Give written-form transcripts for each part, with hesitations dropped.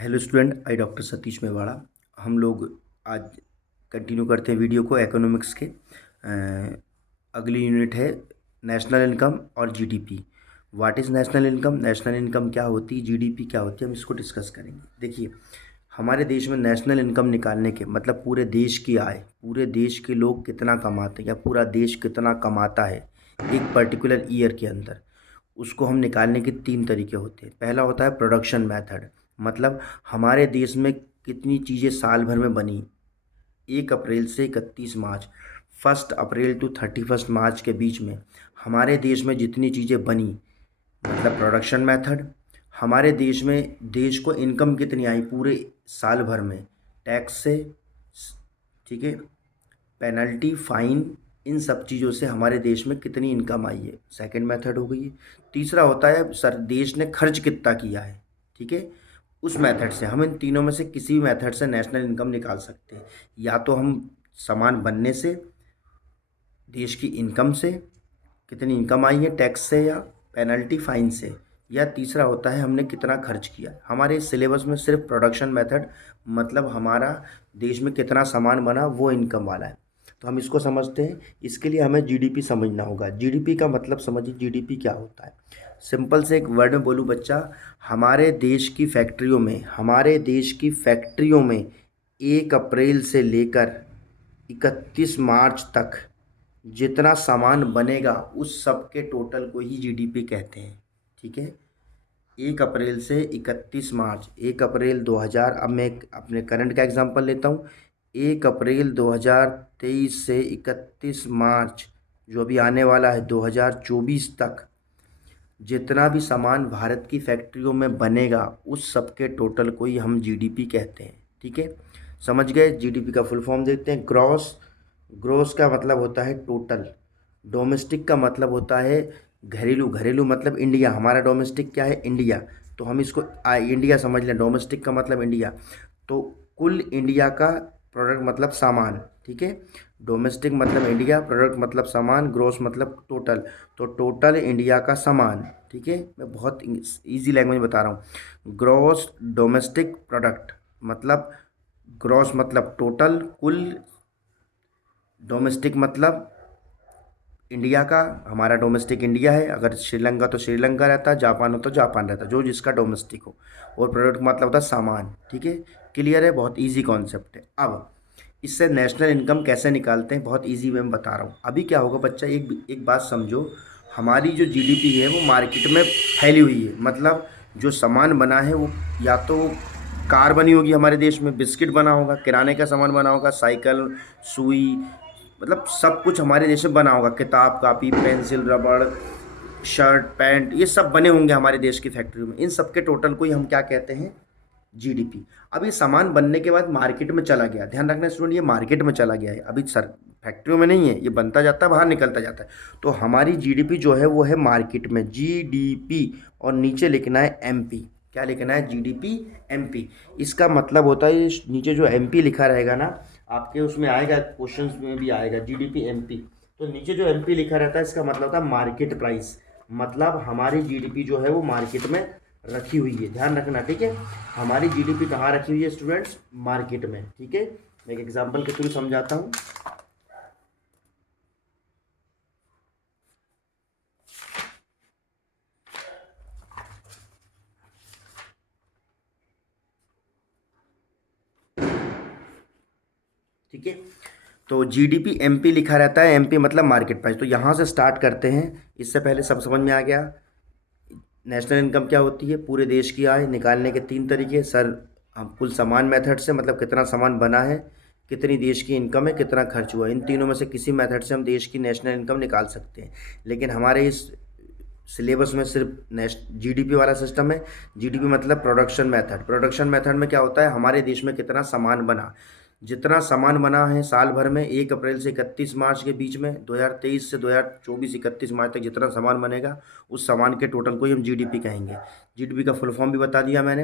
Hello student, आई doctor Satish Mewada. हम लोग आज कंटिन्यू करते हैं वीडियो को इकोनॉमिक्स के। अगली यूनिट है नेशनल इनकम और GDP. What is national income, national income क्या होती है, जीडीपी क्या होती है, हम इसको डिस्कस करेंगे। देखिए, हमारे देश में नेशनल इनकम निकालने के मतलब पूरे देश की आय, पूरे देश के लोग कितना कमाते हैं या पूरा देश कितना कमाता है एक पर्टिकुलर ईयर के अंदर, उसको हम निकालने के तीन तरीके होते हैं। पहला होता है प्रोडक्शन मेथड, मतलब हमारे देश में कितनी चीज़ें साल भर में बनी 1 अप्रैल से 31 मार्च, 1 अप्रैल टू 31 मार्च के बीच में हमारे देश में जितनी चीज़ें बनी, मतलब प्रोडक्शन मेथड। हमारे देश में देश को इनकम कितनी आई पूरे साल भर में, टैक्स से, ठीक है, पेनल्टी, फाइन, इन सब चीज़ों से हमारे देश में कितनी इनकम आई है, सेकंड मेथड हो गई है। तीसरा होता है सर देश ने खर्च कितना किया है, ठीक है। उस मेथड से हम इन तीनों में से किसी भी मेथड से नेशनल इनकम निकाल सकते हैं। या तो हम सामान बनने से, देश की इनकम से कितनी इनकम आई है टैक्स से या पेनल्टी फाइन से, या तीसरा होता है हमने कितना खर्च किया। हमारे सिलेबस में सिर्फ प्रोडक्शन मेथड, मतलब हमारा देश में कितना सामान बना, वो इनकम वाला है। तो हम इसको समझते हैं। इसके लिए हमें जीडीपी समझना होगा। जीडीपी का मतलब समझिए, जीडीपी क्या होता है। सिंपल से एक वर्ड में बोलूँ बच्चा, हमारे देश की फैक्ट्रियों में, हमारे देश की फैक्ट्रियों में 1 अप्रैल से लेकर 31 मार्च तक जितना सामान बनेगा उस सब के टोटल को ही जीडीपी कहते हैं, ठीक है। 1 अप्रैल से 31 मार्च, 1 अप्रैल 2000, अब मैं अपने करंट का एग्जांपल लेता हूँ। 1 अप्रैल 2023 से 31 मार्च जो अभी आने वाला है 2024 तक, जितना भी सामान भारत की फैक्ट्रियों में बनेगा उस सब के टोटल को ही हम जीडीपी कहते हैं, ठीक है। समझ गए। जीडीपी का फुल फॉर्म देखते हैं। ग्रॉस, ग्रॉस का मतलब होता है टोटल। डोमेस्टिक का मतलब होता है घरेलू, घरेलू मतलब इंडिया, हमारा डोमेस्टिक क्या है, इंडिया। तो हम इसको इंडिया समझ लें। डोमेस्टिक का मतलब इंडिया, तो कुल इंडिया का प्रोडक्ट मतलब सामान, ठीक है। डोमेस्टिक मतलब इंडिया, प्रोडक्ट मतलब सामान, ग्रोस मतलब टोटल। तो टोटल इंडिया का सामान, ठीक है। मैं बहुत इजी लैंग्वेज में बता रहा हूँ। ग्रॉस डोमेस्टिक प्रोडक्ट मतलब, ग्रॉस मतलब टोटल, कुल, डोमेस्टिक मतलब इंडिया का, हमारा डोमेस्टिक इंडिया है। अगर श्रीलंका तो श्रीलंका रहता, जापान हो तो जापान रहता, जो जिसका डोमेस्टिक हो। और प्रोडक्ट मतलब होता है सामान, ठीक है। क्लियर है, बहुत इजी कॉन्सेप्ट है। अब इससे नेशनल इनकम कैसे निकालते हैं, बहुत इजी वे में बता रहा हूँ। अभी क्या होगा बच्चा, एक एक बात समझो, हमारी जो जीडीपी है वो मार्केट में फैली हुई है। मतलब जो सामान बना है वो या तो कार बनी होगी हमारे देश में, बिस्किट बना होगा, किराने का सामान बना होगा, साइकिल, सुई, मतलब सब कुछ हमारे देश में बना होगा। किताब, कापी, पेंसिल, रबड़, शर्ट, पैंट, ये सब बने होंगे हमारे देश की फैक्ट्री में। इन सब के टोटल को ही हम क्या कहते हैं, जीडीपी। अब ये सामान बनने के बाद मार्केट में चला गया, ध्यान रखना स्टूडेंट, ये मार्केट में चला गया है, अभी सर फैक्ट्रियों में नहीं है, ये बनता जाता है बाहर निकलता जाता है। तो हमारी जीडीपी जो है वो है मार्केट में, जीडीपी। और नीचे लिखना है एमपी। क्या लिखना है, जीडीपी एमपी। इसका मतलब होता है नीचे जो एमपी लिखा रहेगा ना, आपके उसमें आएगा, क्वेश्चंस में भी आएगा जीडीपी एमपी। तो नीचे जो एमपी लिखा रहता है इसका मतलब होता है मार्केट प्राइस, मतलब हमारी जीडीपी जो है वो मार्केट में रखी हुई है, ध्यान रखना, ठीक है। हमारी जीडीपी कहाँ रखी हुई है स्टूडेंट्स, मार्केट में, ठीक है। मैं एक एग्जांपल के थ्रू समझाता हूँ। ठीक है, तो जीडीपी एमपी लिखा रहता है, एमपी मतलब मार्केट प्राइस। तो यहाँ से स्टार्ट करते हैं। इससे पहले सब समझ में आ गया नेशनल इनकम क्या होती है। पूरे देश की आय निकालने के तीन तरीके सर। हम कुल सामान मेथड से, मतलब कितना सामान बना है, कितनी देश की इनकम है, कितना खर्च हुआ, इन तीनों में से किसी मेथड से हम देश की नेशनल इनकम निकाल सकते हैं। लेकिन हमारे इस सिलेबस में सिर्फ जीडीपी वाला सिस्टम है। जीडीपी मतलब प्रोडक्शन मेथड। प्रोडक्शन मेथड में क्या होता है, हमारे देश में कितना सामान बना, जितना सामान बना है साल भर में 1 अप्रैल से 31 मार्च के बीच में, 2023 से 2024 31 मार्च तक जितना सामान बनेगा उस सामान के टोटल को ही हम जीडीपी कहेंगे। जीडीपी का फुल फॉर्म भी बता दिया मैंने।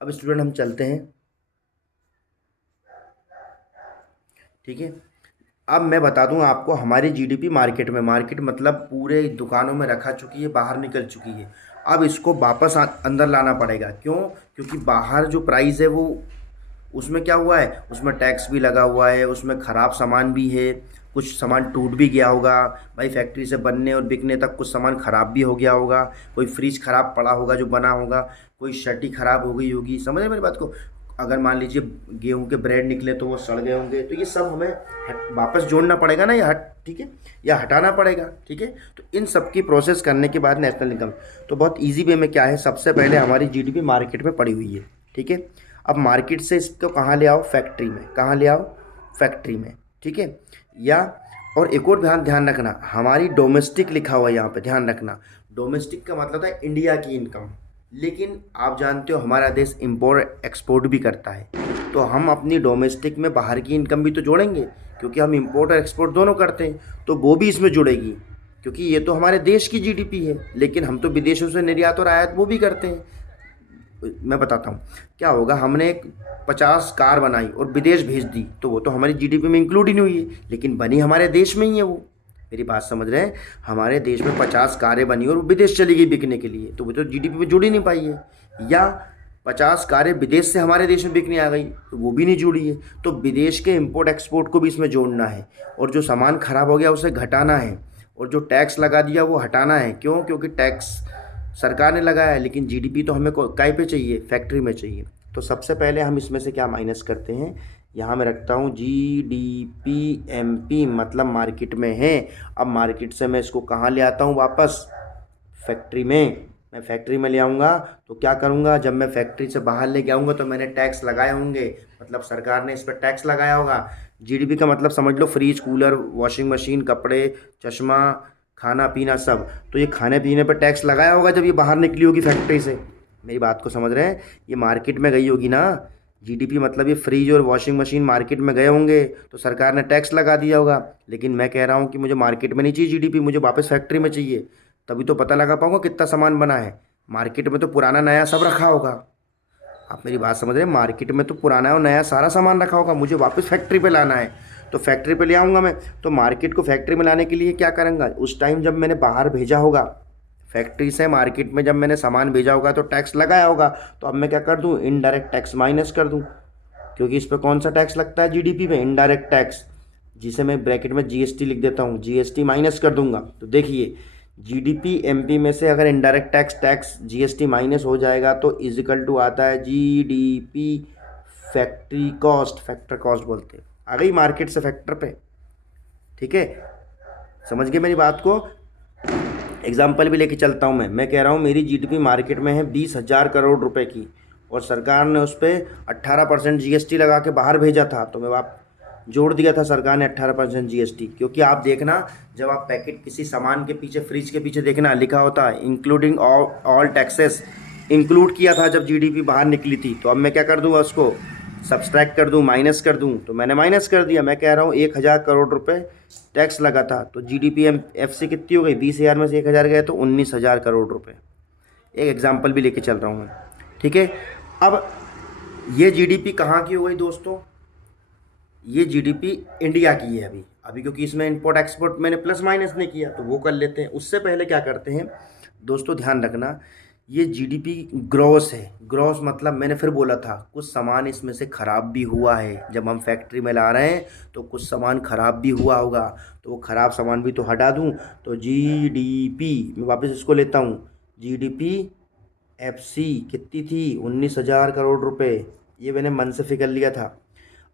अब स्टूडेंट हम चलते हैं, ठीक है। अब मैं बता दूं आपको हमारी जीडीपी मार्केट में, मार्केट मतलब पूरे दुकानों में रखा चुकी है, बाहर निकल चुकी है। अब इसको वापस अंदर लाना पड़ेगा। क्यों? क्योंकि बाहर जो प्राइस है वो, उसमें क्या हुआ है, उसमें टैक्स भी लगा हुआ है, उसमें ख़राब सामान भी है, कुछ सामान टूट भी गया होगा भाई, फैक्ट्री से बनने और बिकने तक कुछ सामान ख़राब भी हो गया होगा, कोई फ्रिज ख़राब पड़ा होगा जो बना होगा, कोई शर्टी ख़राब हो गई होगी, समझ रहे मेरी बात को। अगर मान लीजिए गेहूं के ब्रेड निकले तो वो सड़ गए होंगे, तो ये सब हमें वापस जोड़ना पड़ेगा ना, या ठीक है, या हटाना पड़ेगा, ठीक है। तो इन सब की प्रोसेस करने के बाद नेशनल इनकम, तो बहुत ईजी वे में क्या है, सबसे पहले हमारी जीडीपी मार्केट में पड़ी हुई है, ठीक है। अब मार्केट से इसको कहाँ ले आओ, फैक्ट्री में, कहाँ ले आओ, फैक्ट्री में, ठीक है। या और एक और ध्यान रखना, हमारी डोमेस्टिक लिखा हुआ है यहाँ पे, ध्यान रखना, डोमेस्टिक का मतलब है इंडिया की इनकम, लेकिन आप जानते हो हमारा देश इंपोर्ट एक्सपोर्ट भी करता है, तो हम अपनी डोमेस्टिक में बाहर की इनकम भी तो जोड़ेंगे, क्योंकि हम इंपोर्ट और एक्सपोर्ट दोनों करते हैं, तो वो भी इसमें जुड़ेगी, क्योंकि ये तो हमारे देश की जीडीपी है, लेकिन हम तो विदेशों से निर्यात और आयात वो भी करते हैं। मैं बताता हूँ क्या होगा, हमने एक 50 कार बनाई और विदेश भेज दी, तो वो तो हमारी जीडीपी में इंक्लूड ही नहीं हुई है, लेकिन बनी हमारे देश में ही है वो। मेरी बात समझ रहे हैं, हमारे देश में 50 कारें बनी और विदेश चली गई बिकने के लिए, तो वो तो जीडीपी में जुड़ ही नहीं पाई है। या 50 कारें विदेश से हमारे देश में बिकने आ गई, तो वो भी नहीं जुड़ी है। तो विदेश के इम्पोर्ट एक्सपोर्ट को भी इसमें जोड़ना है, और जो सामान ख़राब हो गया उसे घटाना है, और जो टैक्स लगा दिया वो हटाना है। क्यों? क्योंकि टैक्स सरकार ने लगाया है, लेकिन जीडीपी तो हमें काय पे चाहिए, फैक्ट्री में चाहिए। तो सबसे पहले हम इसमें से क्या माइनस करते हैं, यहाँ मैं रखता हूँ GDP मतलब मार्केट में है। अब मार्केट से मैं इसको कहाँ ले आता हूँ वापस, फैक्ट्री में। मैं फैक्ट्री में ले आऊँगा तो क्या करूँगा, जब मैं फैक्ट्री से बाहर लेके आऊँगा तो मैंने टैक्स लगाए होंगे, मतलब सरकार ने इस पर टैक्स लगाया होगा। जीडीपी का मतलब समझ लो फ्रिज, कूलर, वॉशिंग मशीन, कपड़े, चश्मा, खाना पीना सब, तो ये खाने पीने पर टैक्स लगाया होगा जब ये बाहर निकली होगी फैक्ट्री से। मेरी बात को समझ रहे हैं, ये मार्केट में गई होगी ना, जीडीपी मतलब ये फ्रिज और वॉशिंग मशीन मार्केट में गए होंगे तो सरकार ने टैक्स लगा दिया होगा। लेकिन मैं कह रहा हूँ कि मुझे मार्केट में नहीं चाहिए जीडीपी, मुझे वापस फैक्ट्री में चाहिए, तभी तो पता लगा पाऊंगा कितना सामान बना है। मार्केट में तो पुराना नया सब रखा होगा, आप मेरी बात समझ रहे हैं, मार्केट में तो पुराना और नया सारा सामान रखा होगा, मुझे वापस फैक्ट्री पे लाना है, तो फैक्ट्री पे ले आऊँगा मैं। तो मार्केट को फैक्ट्री में लाने के लिए क्या करूँगा, उस टाइम जब मैंने बाहर भेजा होगा फैक्ट्री से मार्केट में, जब मैंने सामान भेजा होगा तो टैक्स लगाया होगा, तो अब मैं क्या कर दूँ, इनडायरेक्ट टैक्स माइनस कर दूँ, क्योंकि इस पर कौन सा टैक्स लगता है जीडीपी में, इनडायरेक्ट टैक्स, जिसे मैं ब्रैकेट में जीएसटी लिख देता हूँ, जीएसटी माइनस कर दूंगा। तो देखिए जीडीपी एमपी में से अगर इनडायरेक्ट टैक्स जीएसटी माइनस हो जाएगा तो इजिकल टू आता है GDP factory cost, factor cost बोलते हैं, आ गई मार्केट से फैक्टर पे, ठीक है। समझ गए मेरी बात को। एग्जाम्पल भी लेके चलता हूँ मैं कह रहा हूँ मेरी जीडीपी मार्केट में है 20,000 करोड़ रुपए की, और सरकार ने उस पर 18% जीएसटी लगा के बाहर भेजा था, तो मैं आप जोड़ दिया था सरकार ने 18% जीएसटी, क्योंकि आप देखना जब आप पैकेट किसी सामान के पीछे, फ्रिज के पीछे देखना लिखा होता है इंक्लूडिंग ऑल टैक्सेस, इंक्लूड किया था जब जीडीपी बाहर निकली थी। तो अब मैं क्या कर दूँगा, उसको सब्सट्रैक्ट कर दूँ, माइनस कर दूँ, तो मैंने माइनस कर दिया। मैं कह रहा हूँ 1,000 करोड़ रुपए टैक्स लगा था, तो जीडीपी एफसी कितनी हो गई, 20,000 में से 1,000 गए तो 19,000 करोड़ रुपए। एक एग्जाम्पल भी लेके चल रहा हूँ मैं, ठीक है। अब ये जीडीपी कहाँ की हो गई दोस्तों, ये जीडीपी इंडिया की है अभी अभी, क्योंकि इसमें इंपोर्ट एक्सपोर्ट मैंने प्लस माइनस नहीं किया, तो वो कर लेते हैं। उससे पहले क्या करते हैं दोस्तों, ध्यान रखना, ये जीडीपी ग्रॉस है। ग्रॉस मतलब मैंने फिर बोला था कुछ सामान इसमें से ख़राब भी हुआ है, जब हम फैक्ट्री में ला रहे हैं तो कुछ सामान ख़राब भी हुआ होगा, तो वो ख़राब सामान भी तो हटा दूँ। तो जीडीपी मैं वापस इसको लेता हूँ, जीडीपी एफसी कितनी थी, 19,000 करोड़ रुपए, ये मैंने मन से फिगर लिया था।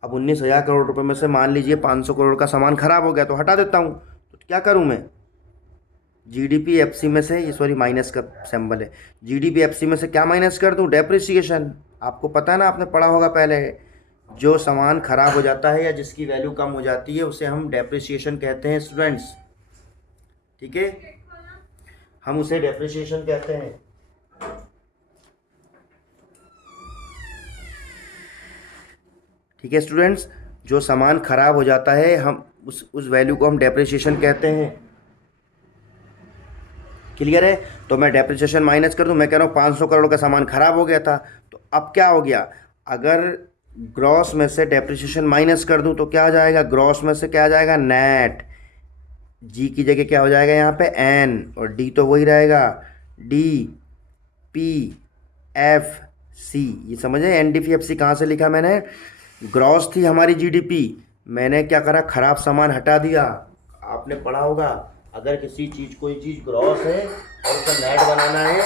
अब 19,000 करोड़ रुपए में से मान लीजिए 500 करोड़ का सामान ख़राब हो गया तो हटा देता हूँ, तो क्या करूँ मैं, जीडीपी एफसी में से, ये सॉरी माइनस का सिंबल है, जीडीपी एफसी में से क्या माइनस कर दूँ, डेप्रिसिएशन। आपको पता है ना, आपने पढ़ा होगा पहले, जो सामान ख़राब हो जाता है या जिसकी वैल्यू कम हो जाती है उसे हम डेप्रिसिएशन कहते हैं स्टूडेंट्स, ठीक है, हम उसे डेप्रिसिएशन कहते हैं। ठीक है स्टूडेंट्स, जो सामान ख़राब हो जाता है हम उस वैल्यू को हम डेप्रिसिएशन कहते हैं। क्लियर है? तो मैं डेप्रिसिएशन माइनस कर दूं, मैं कह रहा हूँ 500 करोड़ का सामान ख़राब हो गया था, तो अब क्या हो गया, अगर ग्रॉस में से डेप्रिसिएशन माइनस कर दूं तो क्या आ जाएगा, ग्रॉस में से क्या आ जाएगा, नेट। जी की जगह क्या हो जाएगा यहाँ पे एन, और डी तो वही रहेगा डी, एफ सी, ये समझे NDFC कहाँ से लिखा मैंने? ग्रॉस थी हमारी GDP, मैंने क्या करा, खराब सामान हटा दिया। आपने पढ़ा होगा, अगर किसी चीज, कोई चीज ग्रॉस है और उसका नेट बनाना है,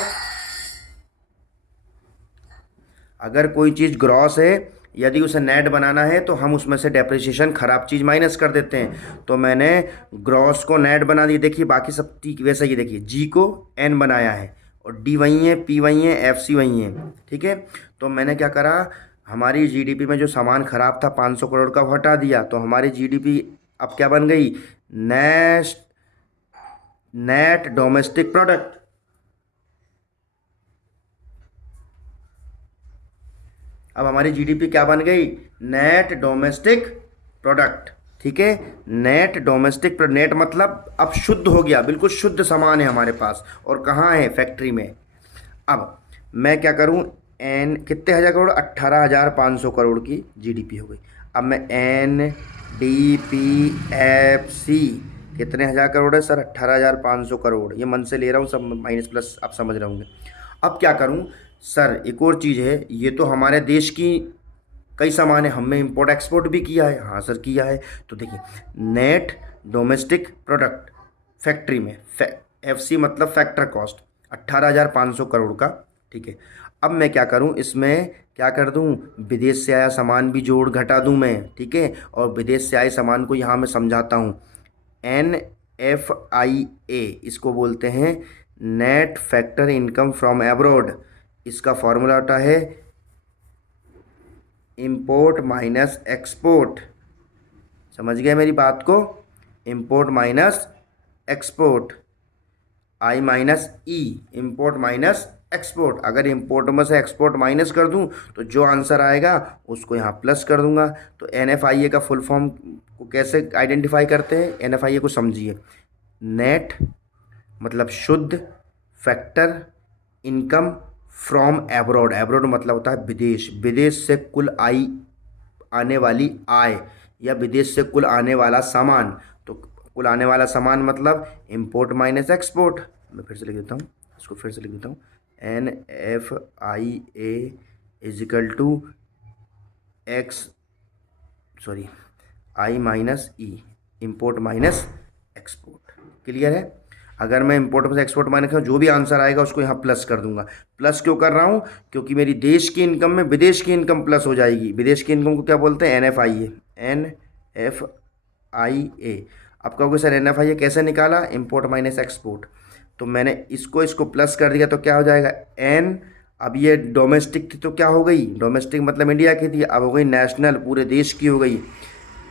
अगर कोई चीज ग्रॉस है, यदि उसे नेट बनाना है तो हम उसमें से डेप्रिसिएशन खराब चीज़ माइनस कर देते हैं। तो मैंने ग्रॉस को नेट बना दिया। देखिए बाकी सब ठीक वैसा ही, देखिए जी को एन बनाया है और डी वही है, पी वही है, एफ सी वही है, ठीक है। तो मैंने क्या करा, हमारी GDP में जो सामान खराब था 500 करोड़ का, वो हटा दिया। तो हमारी GDP अब क्या बन गई? Net domestic product. अब हमारी GDP क्या बन गई? नेट डोमेस्टिक प्रोडक्ट, ठीक है। नेट डोमेस्टिक, नेट मतलब अब शुद्ध हो गया, बिल्कुल शुद्ध सामान है हमारे पास, और कहाँ है? फैक्ट्री में। अब मैं क्या करूं, एन कितने हज़ार करोड़? 18,500 करोड़ की GDP हो गई। अब मैं NDPFC कितने हज़ार करोड़ है सर? 18,500 करोड़। ये मन से ले रहा हूँ, सब माइनस प्लस आप समझ रहे होंगे। अब क्या करूँ सर, एक और चीज़ है, ये तो हमारे देश की कई सामान है, हमने इंपोर्ट एक्सपोर्ट भी किया है। हाँ सर किया है। तो देखिए नेट डोमेस्टिक प्रोडक्ट फैक्ट्री में, FC मतलब फैक्टर कॉस्ट 18,500 करोड़ का, ठीक है। अब मैं क्या करूं, इसमें क्या कर दूं, विदेश से आया सामान भी जोड़ घटा दूं मैं, ठीक है। और विदेश से आए सामान को यहाँ मैं समझाता हूँ, NFIA इसको बोलते हैं, net factor income from abroad. इसका फॉर्मूला होता है इंपोर्ट माइनस एक्सपोर्ट। समझ गए मेरी बात को? Import minus export, I minus E, import minus export. अगर इंपोर्ट में से एक्सपोर्ट माइनस कर दूं तो जो आंसर आएगा उसको यहाँ प्लस कर दूंगा। तो NFIA का फुल फॉर्म को कैसे आइडेंटिफाई करते हैं? NFIA को समझिए, नेट मतलब शुद्ध, factor income from abroad, abroad मतलब होता है विदेश, विदेश से कुल आने वाली आय, या विदेश से कुल आने वाला सामान। तो कुल आने वाला सामान मतलब इंपोर्ट माइनस एक्सपोर्ट। मैं फिर से लिख देता हूँ, इसको फिर से लिख देता हूँ, NFIA is equal to I minus E, import minus export. Clear है? अगर मैं इंपोर्ट में से एक्सपोर्ट माइनस करूँ, जो भी आंसर आएगा उसको यहाँ प्लस कर दूंगा। प्लस क्यों कर रहा हूँ? क्योंकि मेरी देश की इनकम में विदेश की इनकम प्लस हो जाएगी। विदेश की इनकम को क्या बोलते हैं? NFIA। आप कहोगे सर NFIA कैसे निकाला? Import minus export. तो मैंने इसको प्लस कर दिया तो क्या हो जाएगा? N, अब ये डोमेस्टिक थी तो क्या हो गई? डोमेस्टिक मतलब इंडिया की थी, अब हो गई नेशनल, पूरे देश की हो गई।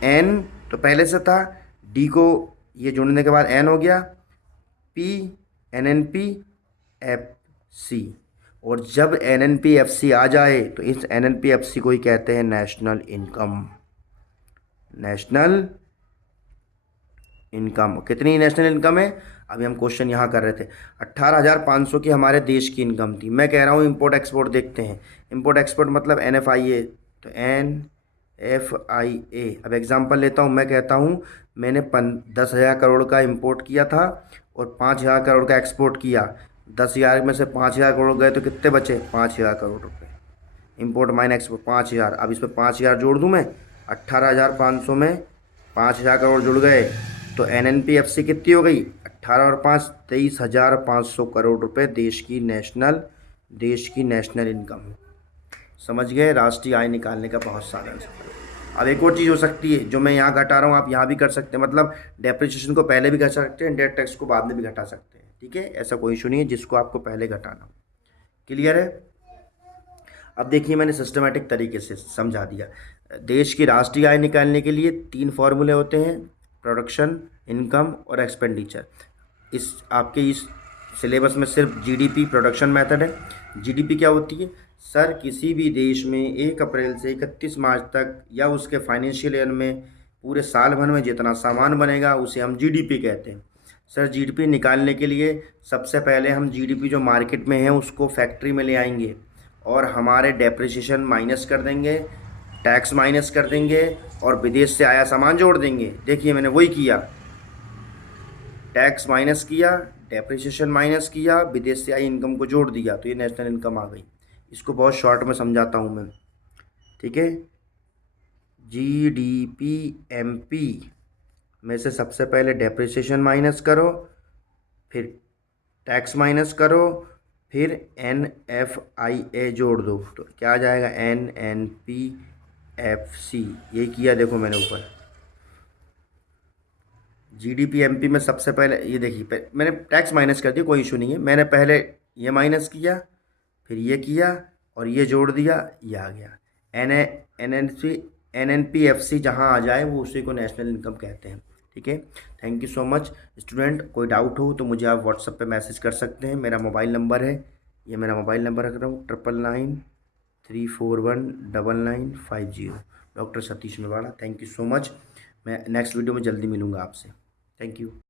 N तो पहले से था, D को ये जोड़ने के बाद N हो गया, P NNPFC। और जब NNPFC आ जाए तो इस NNPFC को ही कहते हैं नेशनल इनकम। नेशनल इनकम कितनी नेशनल इनकम है? अभी हम क्वेश्चन यहाँ कर रहे थे, 18,500 की हमारे देश की इनकम थी। मैं कह रहा हूँ इंपोर्ट एक्सपोर्ट देखते हैं। इंपोर्ट एक्सपोर्ट मतलब NFIA, तो NFIA। अब एग्जांपल लेता हूँ, मैं कहता हूँ मैंने 10,000 करोड़ का इंपोर्ट किया था और 5,000 करोड़ का एक्सपोर्ट किया। 10,000 में से 5,000 करोड़ गए तो कितने बचे? 5,000 करोड़ रुपये। Import minus export 5,000। अब इसमें 5,000 जोड़ दूँ मैं, 18,500 में 5,000 करोड़ जुड़ गए तो NNPFC कितनी हो गई? 18 और 5 23,500 करोड़ रुपए देश की नेशनल इनकम। समझ गए? राष्ट्रीय आय निकालने का बहुत साधन है। अब एक और चीज़ हो सकती है जो मैं यहाँ घटा रहा हूँ, आप यहाँ भी कर सकते हैं, मतलब डेप्रिसिएशन को पहले भी घटा सकते हैं, इंडायरेक्ट टैक्स को बाद में भी घटा सकते हैं, ठीक है। ऐसा कोई इशू नहीं है जिसको आपको पहले घटाना हो। क्लियर है? अब देखिए मैंने सिस्टमेटिक तरीके से समझा दिया। देश की राष्ट्रीय आय निकालने के लिए 3 फॉर्मूले होते हैं, प्रोडक्शन, इनकम और एक्सपेंडिचर। इस सिलेबस में सिर्फ GDP प्रोडक्शन मेथड है। GDP क्या होती है सर? किसी भी देश में 1 अप्रैल से 31 मार्च तक या उसके फाइनेंशियल ईयर में पूरे साल भर में जितना सामान बनेगा उसे हम GDP कहते हैं। सर GDP निकालने के लिए सबसे पहले हम GDP जो मार्केट में है उसको फैक्ट्री में ले आएंगे और हमारे डेप्रिसिएशन माइनस कर देंगे, टैक्स माइनस कर देंगे और विदेश से आया सामान जोड़ देंगे। देखिए मैंने वही किया, टैक्स माइनस किया, डेप्रिसिएशन माइनस किया, विदेश से आई इनकम को जोड़ दिया, तो ये नेशनल इनकम आ गई। इसको बहुत शॉर्ट में समझाता हूँ मैं, ठीक है। GDP MP में से सबसे पहले डेप्रिसिएशन माइनस करो, फिर टैक्स माइनस करो, फिर NFIA जोड़ दो, तो क्या आ जाएगा, NNPFC। ये किया, देखो मैंने ऊपर GDP MP में सबसे पहले ये देखिए, मैंने टैक्स माइनस कर दिया, कोई इशू नहीं है। मैंने पहले ये माइनस किया, फिर ये किया और ये जोड़ दिया, ये आ गया। NNPFC जहाँ आ जाए वो उसी को नेशनल इनकम कहते हैं, ठीक है। Thank you so much student. कोई डाउट हो तो मुझे आप व्हाट्सएप पे मैसेज कर सकते हैं। मेरा मोबाइल नंबर है, ये मेरा मोबाइल नंबर रख रहा हूँ, 9993419950। Doctor Satish Mewada. Thank you so much. मैं नेक्स्ट वीडियो में जल्दी मिलूँगा आपसे। Thank you.